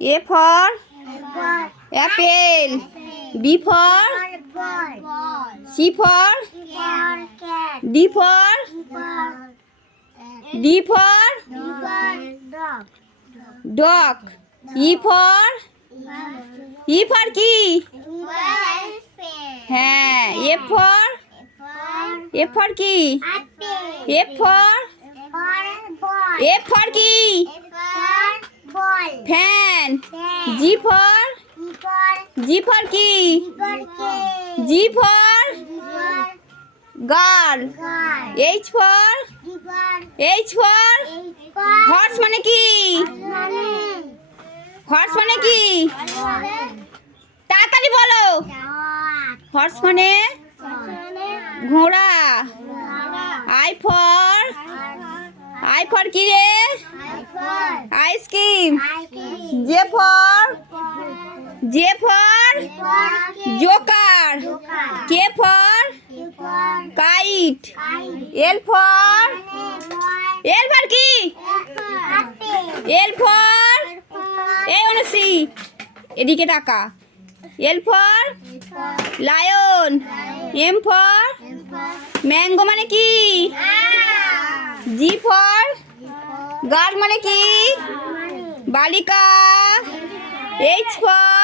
A for apple. B for C for D for D for dog. E for E for কি হ্যাঁ F for F for কি F for F for কি fan G for G for কি? G for girl H for H for horse মানে কি? Horse মানে কি? তাড়াতাড়ি বলো। হর্স মানে? ঘোড়া। I for. আই ফর কি রে? Ice cream. J for J for joker K for kite L for L for কি এল ফর এই অনুশ্রী এদিকে টাকা। L for lion M for mango মানে কি? জি ফর গার্ল মানে কি? বালিকা এইচ ফর